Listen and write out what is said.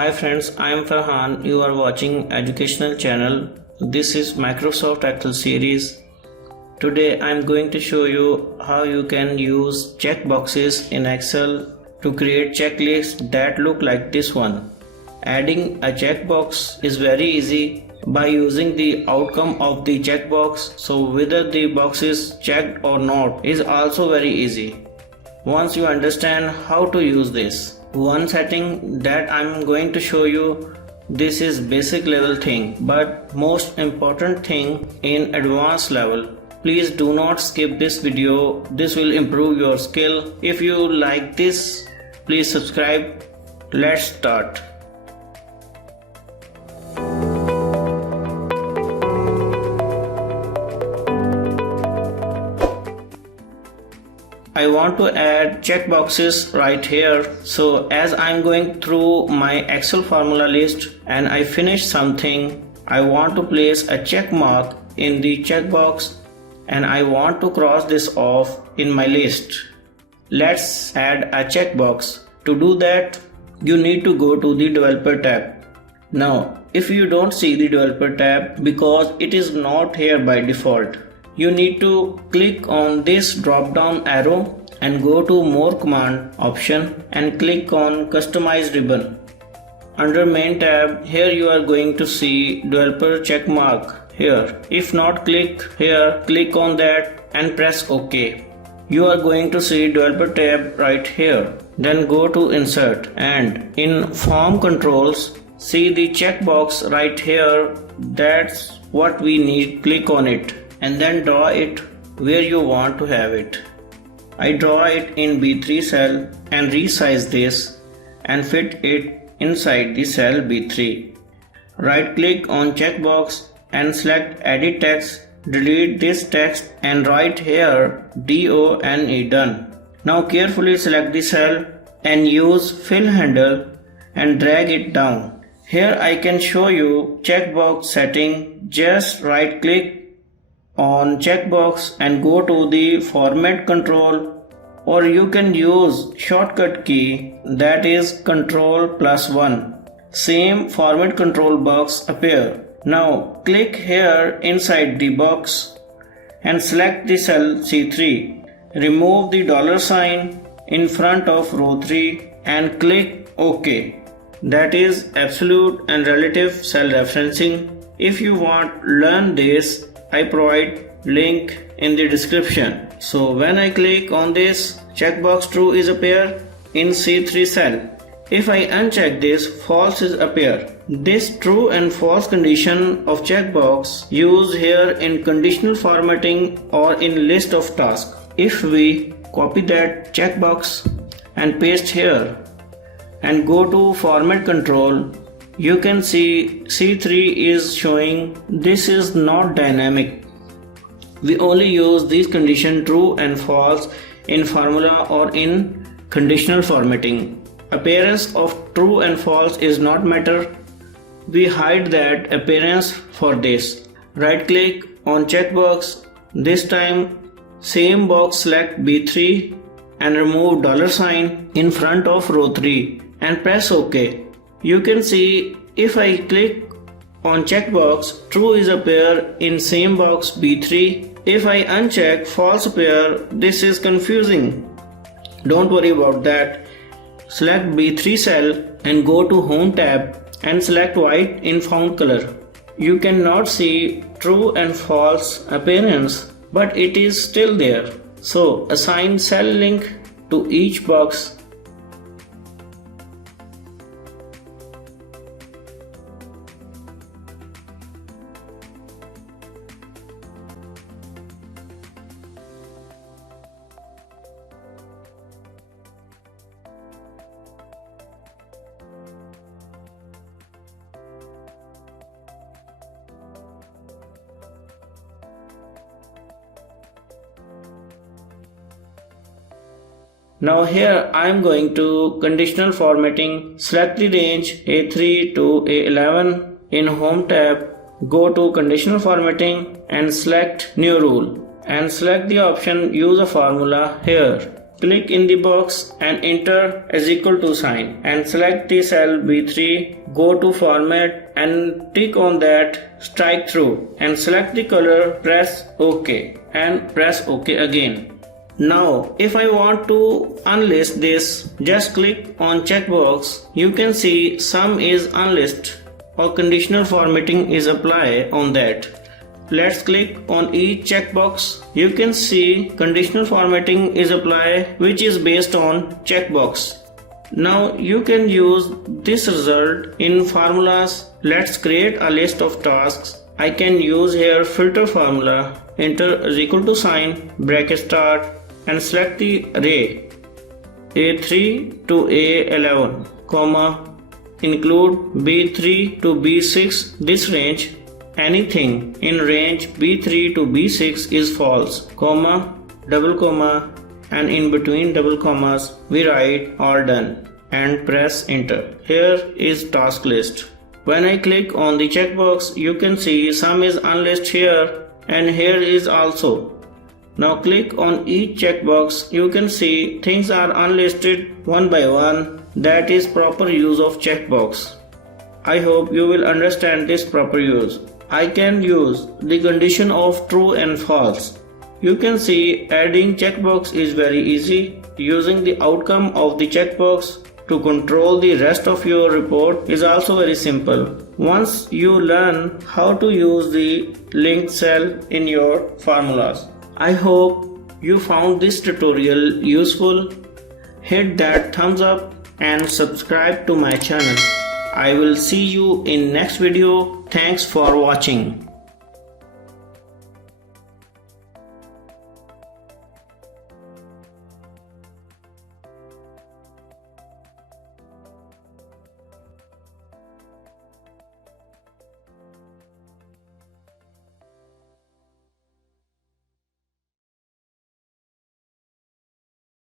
Hi friends, I am Farhan. You are watching educational channel. This is Microsoft Excel series. Today I am going to show you how you can use checkboxes in Excel to create checklists that look like this one. Adding a checkbox is very easy by using the outcome of the checkbox, so whether the box is checked or not is also very easy. Once you understand how to use this, one setting that I'm going to show you, this is basic level thing, but most important thing in advanced level. Please do not skip this video. This will improve your skill. If you like this, please subscribe. Let's start. I want to add checkboxes right here. So as I'm going through my Excel formula list and I finish something, I want to place a check mark in the checkbox and I want to cross this off in my list. Let's add a checkbox. To do that, you need to go to the developer tab. Now, if you don't see the developer tab because it is not here by default, you need to click on this drop down arrow and go to more command option and click on customize ribbon. Under main tab, here you are going to see developer check mark here. If not, click here, click on that and press OK. You are going to see developer tab right here. Then go to insert and in form controls, see the checkbox right here. That's what we need. Click on it and then draw it where you want to have it. I draw it in B3 cell and resize this and fit it inside the cell B3. Right click on checkbox and select edit text. Delete this text and write here DONE done. Now carefully select the cell and use fill handle and drag it down. Here I can show you checkbox setting. Just right click on checkbox and go to the format control, or you can use shortcut key, that is Ctrl+1. Same format control box appear. Now click here inside the box and select the cell C3. Remove the $sign in front of row 3 and click OK. That is absolute and relative cell referencing. If you want learn this, I provide link in the description. So when I click on this, checkbox true is appear in C3 cell. If I uncheck this, false is appear. This true and false condition of checkbox used here in conditional formatting or in list of tasks. If we copy that checkbox and paste here and go to format control, you can see C3 is showing this is not dynamic. We only use these conditions true and false in formula or in conditional formatting. Appearance of true and false is not matter. We hide that appearance for this. Right click on checkbox. This time same box select B3 and remove $sign in front of row 3 and press OK. You can see if I click on checkbox, true is appear in same box B3. If I uncheck, false appear. This is confusing. Don't worry about that. Select B3 cell and go to home tab and select white in font color. You cannot see true and false appearance, but it is still there. So assign cell link to each box. Now here I am going to conditional formatting. Select the range A3 to A11. In home tab, go to conditional formatting and select new rule and select the option use a formula here. click in the box and enter as equal to sign and select the cell B3, go to format and tick on that strike through and select the color, press OK and press OK again. Now if I want to unlist this, just click on checkbox. You can see sum is unlist or conditional formatting is applied on that. Let's click on each checkbox. You can see conditional formatting is applied, which is based on checkbox. Now you can use this result in formulas. Let's create a list of tasks. I can use here filter formula, enter is equal to sign, bracket start and select the array A3 to A11, comma, include B3 to B6. This range, anything in range B3 to B6 is false, comma, double comma and in between double commas we write all done and press enter. Here is task list. When I click on the checkbox, you can see sum is unlist here and here is also. Now click on each checkbox. You can see things are unlisted one by one. That is proper use of checkbox. I hope you will understand this proper use. I can use the condition of true and false. You can see adding checkbox is very easy. Using the outcome of the checkbox to control the rest of your report is also very simple. Once you learn how to use the linked cell in your formulas. I hope you found this tutorial useful. Hit that thumbs up and subscribe to my channel. I will see you in next video. Thanks for watching.